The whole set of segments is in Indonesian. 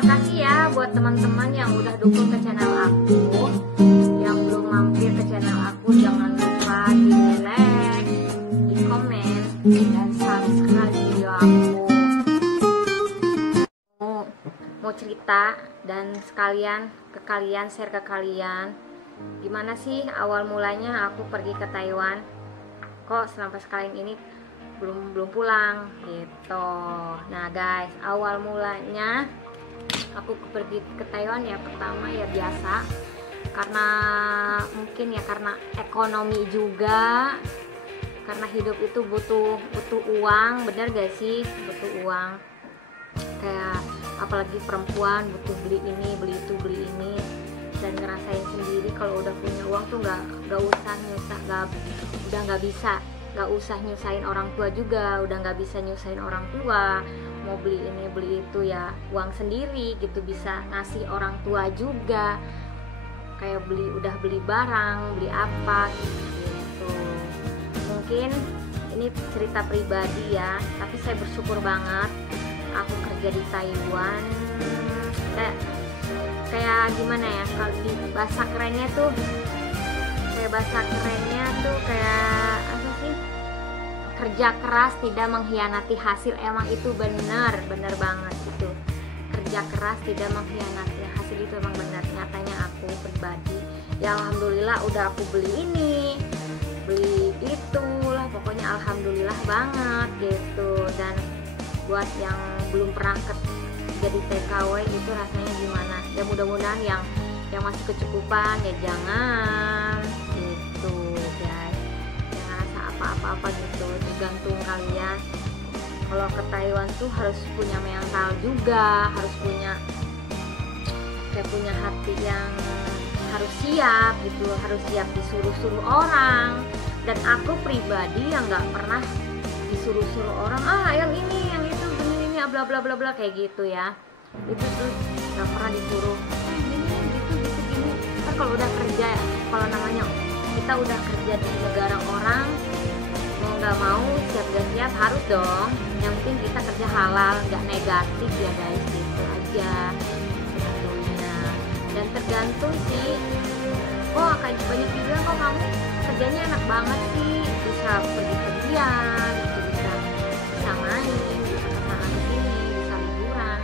makasih ya buat teman-teman yang udah dukung ke channel aku. Yang belum mampir ke channel aku, jangan lupa di like, di komen, dan subscribe video aku. Mau cerita dan sekalian ke kalian, share ke kalian, gimana sih awal mulanya aku pergi ke Taiwan, kok sampai sekarang ini belum pulang gitu. Nah guys, awal mulanya aku pergi ke Taiwan ya, pertama ya biasa, karena mungkin ya karena ekonomi juga, karena hidup itu butuh uang, bener gak sih, butuh uang. Kayak apalagi perempuan butuh beli ini, beli itu, beli ini, dan ngerasain sendiri kalau udah punya uang tuh nggak usah nyusah, udah nggak usah nyusahin orang tua juga, udah nggak bisa nyusahin orang tua, mau beli ini beli itu ya uang sendiri gitu, bisa ngasih orang tua juga, kayak udah beli barang, beli apa gitu. Mungkin ini cerita pribadi ya, tapi saya bersyukur banget aku kerja di Taiwan. Kayak gimana ya, kalau di bahasa kerennya tuh kayak apa sih, kerja keras tidak mengkhianati hasil. Emang itu benar banget itu, kerja keras tidak mengkhianati hasil, itu emang benar. Nyatanya aku pribadi ya alhamdulillah udah aku beli ini, beli itulah, pokoknya alhamdulillah banget gitu. Dan buat yang belum pernah jadi TKW itu rasanya gimana ya, mudah-mudahan yang masih kecukupan ya jangan gitu guys, jangan rasa apa-apa gitu, tergantung kalian. Kalau ke Taiwan tuh harus punya mental juga, harus punya hati yang harus siap gitu, harus siap disuruh-suruh orang. Dan aku pribadi yang nggak pernah disuruh-suruh orang, yang ini, yang itu, ini bla bla bla bla kayak gitu ya. Itu tuh nggak pernah disuruh gini. Kan kalau udah kerja, kalau namanya kita udah kerja di negara orang, mau nggak mau, siap gak siap harus dong. Yang penting kita kerja halal, nggak negatif ya guys, gitu aja tentunya. Dan tergantung sih, kok kayak banyak juga kok kamu kerjanya enak banget sih, bisa pergi pergian gitu, bisa main, bisa kesana kesini, bisa liburan.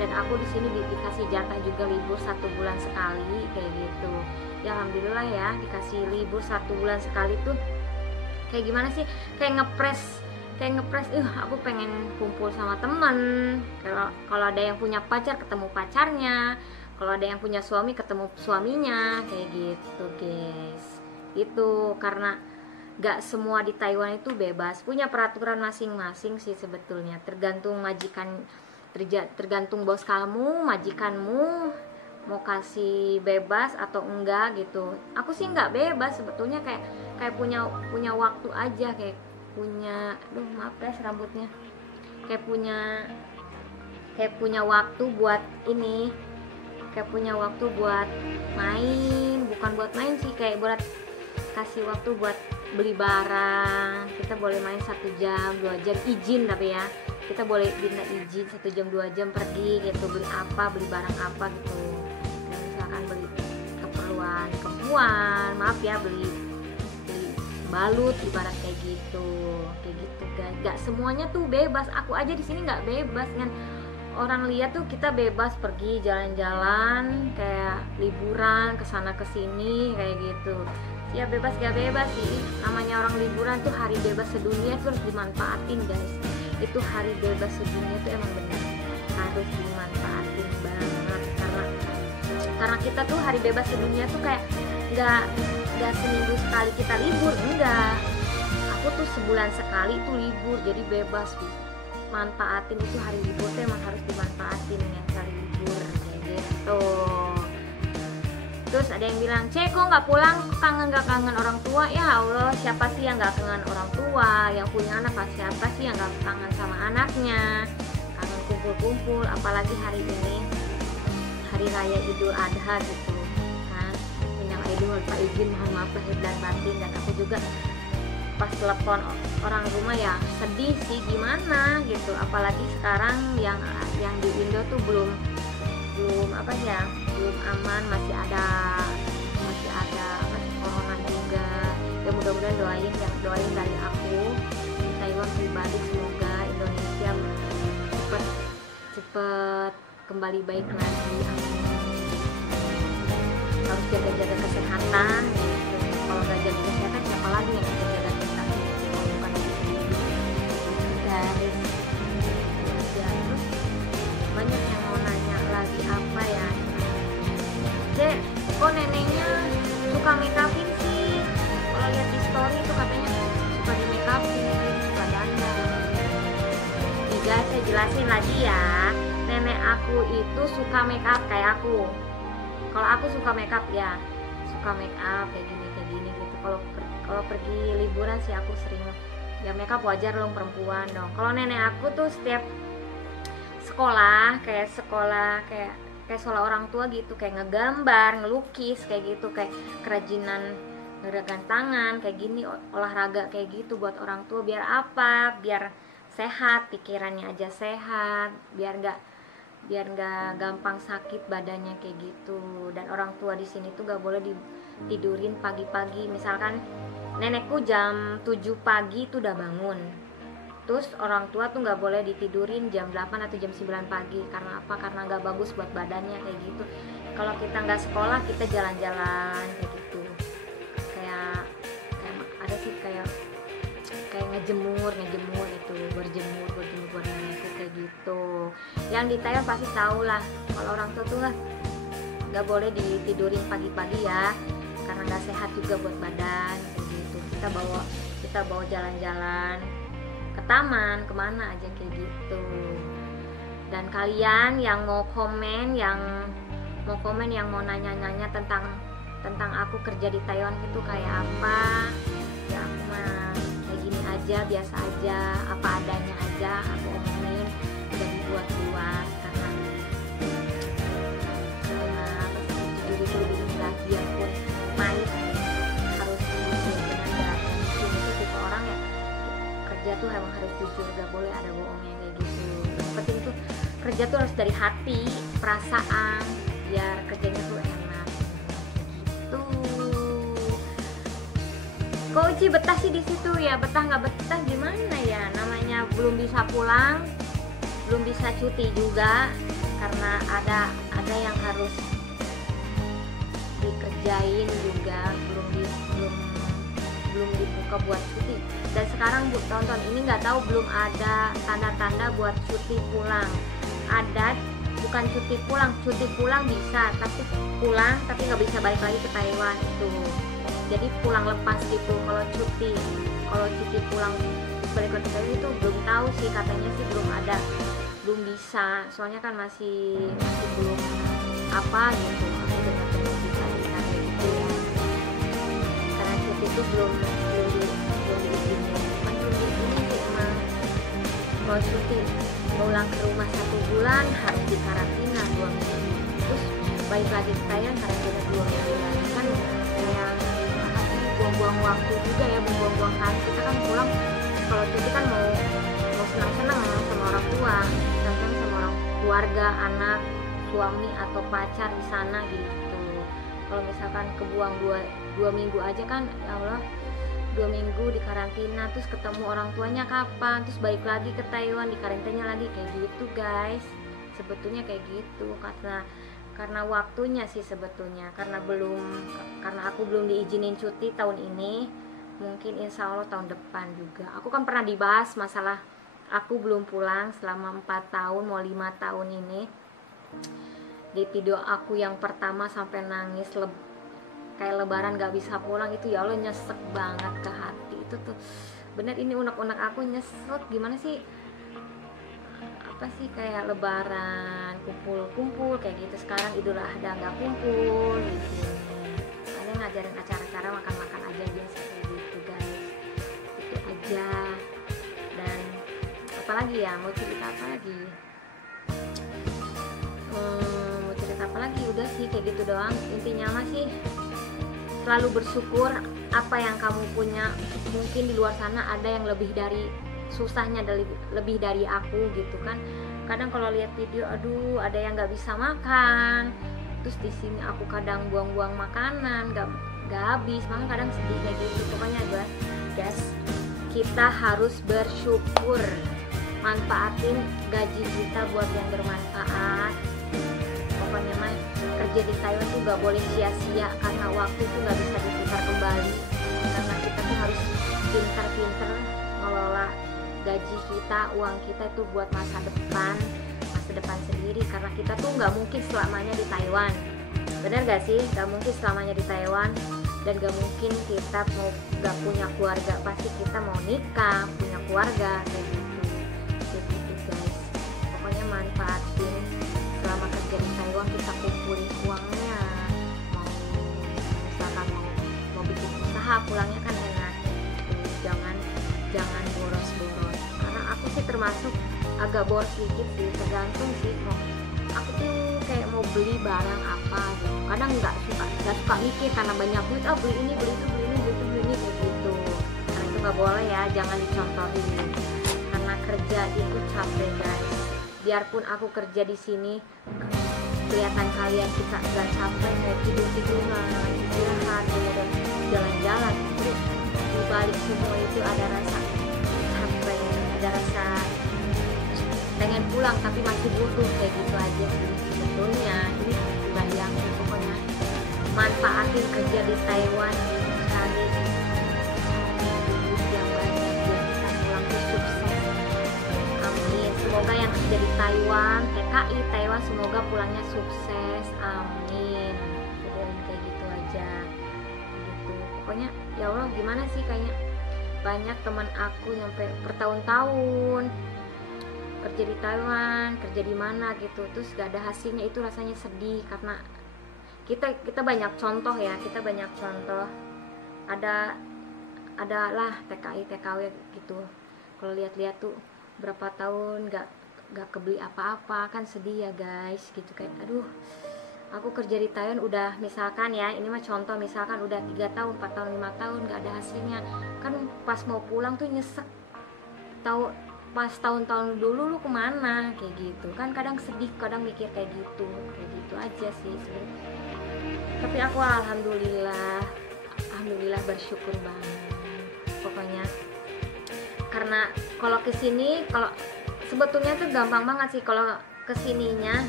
Dan aku di sini dikasih jatah juga libur 1 bulan sekali kayak gitu. Ya alhamdulillah ya, dikasih libur 1 bulan sekali tuh kayak gimana sih, kayak ngepres aku pengen kumpul sama temen. Kalau ada yang punya pacar, ketemu pacarnya, kalau ada yang punya suami, ketemu suaminya, kayak gitu guys. Itu karena gak semua di Taiwan itu bebas, punya peraturan masing-masing sih sebetulnya, tergantung majikan, tergantung bos kamu, majikanmu mau kasih bebas atau enggak gitu. Aku sih nggak bebas sebetulnya, kayak punya waktu aja, kayak punya, maaf guys rambutnya, kayak punya waktu buat ini, kayak punya waktu buat main, bukan buat main sih, kayak buat kasih waktu buat beli barang. Kita boleh main 1 jam 2 jam izin, tapi ya kita boleh minta izin 1 jam 2 jam pergi gitu, beli barang apa gitu. Dan misalkan beli keperluan kebuan, maaf ya, beli balut ibarat kayak gitu guys. Gak semuanya tuh bebas, aku aja di sini nggak bebas kan. Orang lihat tuh kita bebas pergi jalan-jalan, kayak liburan kesana kesini kayak gitu ya, bebas gak bebas sih, namanya orang liburan tuh hari bebas sedunia tuh harus dimanfaatin guys. Itu hari bebas sedunia tuh emang benar harus dimanfaatin banget, karena kita tuh hari bebas sedunia tuh kayak nggak seminggu sekali kita libur, enggak, aku tuh sebulan sekali tuh libur, jadi bebas manfaatin itu hari libur tuh emang harus dimanfaatin ya, hari libur kayak gitu. Terus ada yang bilang, kok nggak pulang, nggak kangen orang tua? Ya Allah, siapa sih yang nggak kangen orang tua? Yang punya anak, siapa sih yang nggak kangen sama anaknya? Kangen kumpul-kumpul, apalagi hari ini hari raya Idul Adha gitu kan. Yang Idul Pak izin, mohon maaf lahir dan batin. Dan aku juga pas telepon orang rumah ya sedih sih, gimana gitu. Apalagi sekarang yang di Indo tuh belum belum apa ya, belum aman, masih ada apa sih, corona juga ya. Mudah-mudahan doain dari aku di Taiwan pribadi, semoga Indonesia cepet kembali baik lagi. Harus jaga-jaga kesehatan gitu. Kalau nggak jaga kesehatan siapa lagi yang bisa jaga kita, kalau bukan guys ya. Terus banyak yang mau nanya lagi apa ya, Dek, kok neneknya suka make upin sih? Kalau lihat di story itu katanya suka di make upin, suka dandan. Nih guys, saya jelasin lagi ya. Nenek aku itu suka make up kayak aku. Kalau aku suka make up ya, suka make up kayak gini gitu. Kalau pergi liburan sih aku sering ya make up, wajar dong, perempuan dong. Kalau nenek aku tuh setiap sekolah kayak sekolah orang tua gitu, kayak ngegambar, ngelukis kayak gitu, kayak kerajinan gerakan tangan kayak gini, olahraga kayak gitu buat orang tua. Biar apa? Biar sehat, pikirannya aja sehat, biar nggak gampang sakit badannya kayak gitu. Dan orang tua di sini tuh gak boleh tidurin pagi-pagi. Misalkan nenekku jam 7 pagi tuh udah bangun, terus orang tua tuh nggak boleh ditidurin jam 8 atau jam 9 pagi. Karena apa? Karena nggak bagus buat badannya kayak gitu. Kalau kita nggak sekolah, kita jalan-jalan kayak gitu, kayak ada sih kayak ngejemur itu, berjemur buat nenekku kayak gitu. Yang di Thailand pasti tahu lah, kalau orang tua tuh nggak boleh ditidurin pagi-pagi ya, karena nggak sehat juga buat badan kayak gitu. Kita bawa jalan-jalan ke taman, kemana aja kayak gitu. Dan kalian yang mau komen, yang mau nanya-nanya tentang aku kerja di Taiwan itu kayak apa, ya aku mah kayak gini aja, biasa aja, apa adanya aja aku omongin, udah dibuat-buat karena jujur itu lebih bahagia pun pahit, harus jujur. Dengan jujur itu tipe orang ya, kerja tuh emang harus jujur, gak boleh ada bohongnya kayak gitu. Yang penting tuh kerja tuh harus dari hati, perasaan, biar kerjanya tuh enak gitu. Kok Uci betah sih di situ ya? Betah nggak betah gimana ya? Namanya belum bisa pulang, belum bisa cuti juga karena ada yang harus dikerjain juga, belum dibuka buat cuti. Dan sekarang tonton ini nggak tahu, belum ada tanda-tanda buat cuti pulang. Ada, bukan cuti pulang bisa, tapi nggak bisa balik lagi ke Taiwan itu. Jadi pulang lepas gitu. Kalau cuti pulang balik ke Taiwan itu belum tahu sih, katanya sih belum bisa. Soalnya kan masih belum apa gitu. Aku dengar bisa kayak gitu ya. Karena cuti itu belum diizinin. Kan belum diizinin sih emang. Kalau cuti pulang ke rumah 1 bulan harus dikarantina 2 minggu, terus balik lagi ke Thailand karantina 2 minggu lagi. Kan kayak buang-buang waktu juga ya, buang-buang hari. Kita kan pulang kalau cuti kan mau senang-senang sama orang tua, senang sama orang keluarga, anak, suami atau pacar di sana gitu. Kalau misalkan kebuang 2 minggu aja kan, ya Allah, 2 minggu di karantina, terus ketemu orang tuanya kapan, terus balik lagi ke Taiwan, di karantinanya lagi kayak gitu guys. Sebetulnya kayak gitu karena waktunya sih sebetulnya, karena aku belum diizinin cuti tahun ini. Mungkin insya Allah tahun depan juga. Aku kan pernah dibahas masalah aku belum pulang selama 4 tahun mau 5 tahun ini. Di video aku yang pertama sampai nangis kayak lebaran gak bisa pulang itu, ya Allah nyesek banget ke hati. Itu tuh bener, ini unek-unek aku nyesek. Gimana sih, apa sih, kayak lebaran kumpul kayak gitu, sekarang Idul Adha gak kumpul gitu. Kalian ngajarin acara-acara makan-makan aja biasa kayak gitu guys, itu aja. Dan apalagi ya, mau cerita apa lagi, udah sih kayak gitu doang. Intinya mah sih selalu bersyukur apa yang kamu punya. Mungkin di luar sana ada yang lebih dari susahnya, lebih dari aku gitu kan. kadang kalau lihat video, aduh ada yang nggak bisa makan, terus di sini aku kadang buang-buang makanan, nggak habis, makanya kadang sedih kayak gitu. Pokoknya guys, kita harus bersyukur, manfaatin gaji kita buat yang bermanfaat. Pokoknya mah kerja di Taiwan tuh gak boleh sia-sia, karena waktu itu gak bisa diputar kembali. Karena kita tuh harus pintar-pintar ngelola gaji kita, uang kita itu buat masa depan sendiri. Karena kita tuh gak mungkin selamanya di Taiwan, bener gak sih? Gak mungkin selamanya di Taiwan, dan gak mungkin kita mau gak punya keluarga. Pasti kita mau nikah, punya keluarga kayak gitu guys. Pokoknya manfaatin selama kerja di Taiwan, kita kumpulin uangnya. Misalkan mau bikin usaha, pulangnya kan enak. Jangan boros-boros. Karena aku sih termasuk agak boros sedikit sih, tergantung sih. Aku tuh kayak mau beli barang apa gitu. Kadang nggak suka mikir karena banyak duit. Beli ini, beli itu, kayak gitu. Karena itu nggak boleh ya, jangan dicontohin. Karena kerja itu capek guys. Biarpun aku kerja di sini, kelihatan kalian kita nggak capek, kayak tidur-tiduran, istirahat, kemudian jalan-jalan. Terus di balik semua itu ada rasa capek, ada rasa pengen pulang tapi masih butuh, kayak gitu aja sih sebetulnya. Ini pribadi aku, pokoknya manfaatin kerja di Taiwan, cari duit yang banyak biar kita pulang tuh sukses. Amin. Semoga yang kerja di Taiwan, TKI Taiwan, semoga pulangnya sukses. Amin. Udah kayak gitu aja. Gitu. Pokoknya ya Allah, gimana sih, kayaknya banyak teman aku nyampe bertahun-tahun kerja di Taiwan, kerja di mana gitu, terus gak ada hasilnya. Itu rasanya sedih, karena kita banyak contoh ya, ada lah TKI TKW gitu. Kalau lihat-lihat tuh berapa tahun gak kebeli apa-apa, kan sedih ya guys gitu. Kayak aduh, aku kerja di Taiwan udah, misalkan ya, ini mah contoh, misalkan udah 3 tahun, 4 tahun, 5 tahun gak ada hasilnya, kan pas mau pulang tuh nyesek. Pas tahun-tahun dulu lu kemana, kayak gitu kan. Kadang sedih, kadang mikir kayak gitu aja sih sebenarnya. Tapi aku alhamdulillah bersyukur banget pokoknya. Karena kalau kesini, kalau sebetulnya tuh gampang banget sih. Kalau kesininya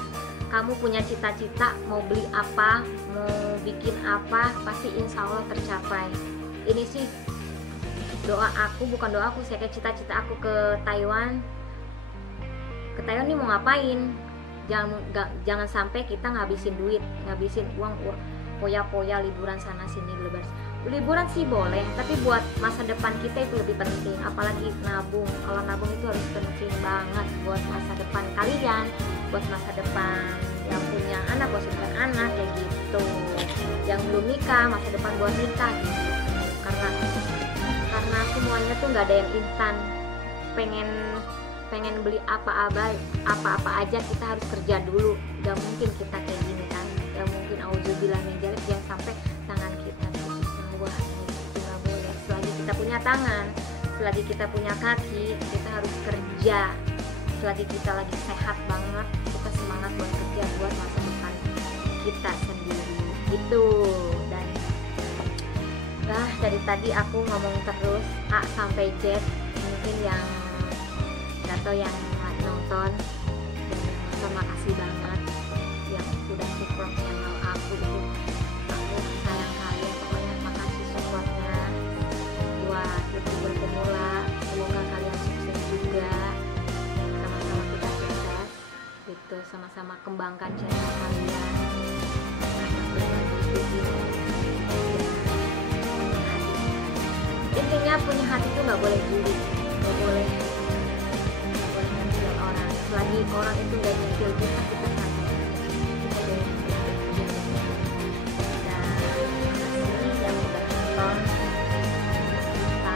kamu punya cita-cita mau beli apa, mau bikin apa, pasti insya Allah tercapai. Ini sih doa aku, bukan doa aku sih, kayak cita-cita aku ke Taiwan nih mau ngapain. Jangan sampai kita ngabisin duit, ngabisin uang poya-poya liburan sana sini. Liburan sih boleh, tapi buat masa depan kita itu lebih penting. Apalagi nabung, kalau nabung itu harus penting banget buat masa depan kalian, buat masa depan yang punya anak, buat masa depan anak kayak gitu. Yang belum nikah, masa depan buat nikah gitu. Karena semuanya tuh nggak ada yang instan. Pengen beli apa-apa aja kita harus kerja dulu. Gak mungkin kita kayak gini kan, gak mungkin. Auzubillah min dzalik, jangan sampai tangan kita tuh bawah, itu nggak boleh. Selagi kita punya tangan, selagi kita punya kaki, kita harus kerja. Selagi kita lagi sehat banget, kita semangat buat kerja, buat masa depan kita sendiri gitu. Dan dari tadi aku ngomong terus A sampai Z. Mungkin yang gak tau yang nonton, makasih banget yang udah support channel aku itu. Aku sayang kalian, pokoknya makasih supportnya buat YouTuber pemula. Semoga kalian sukses juga, sama-sama kita sukses gitu, sama-sama kembangkan channel kalian. Intinya punya hati tuh nggak boleh juli, nggak boleh nyentil orang. Selagi orang itu nggak nyentil kita santai, kita boleh kerja. Dan makasih yang udah nonton. Kita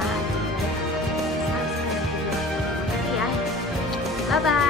subscribe video. Terima kasih ya. Bye bye.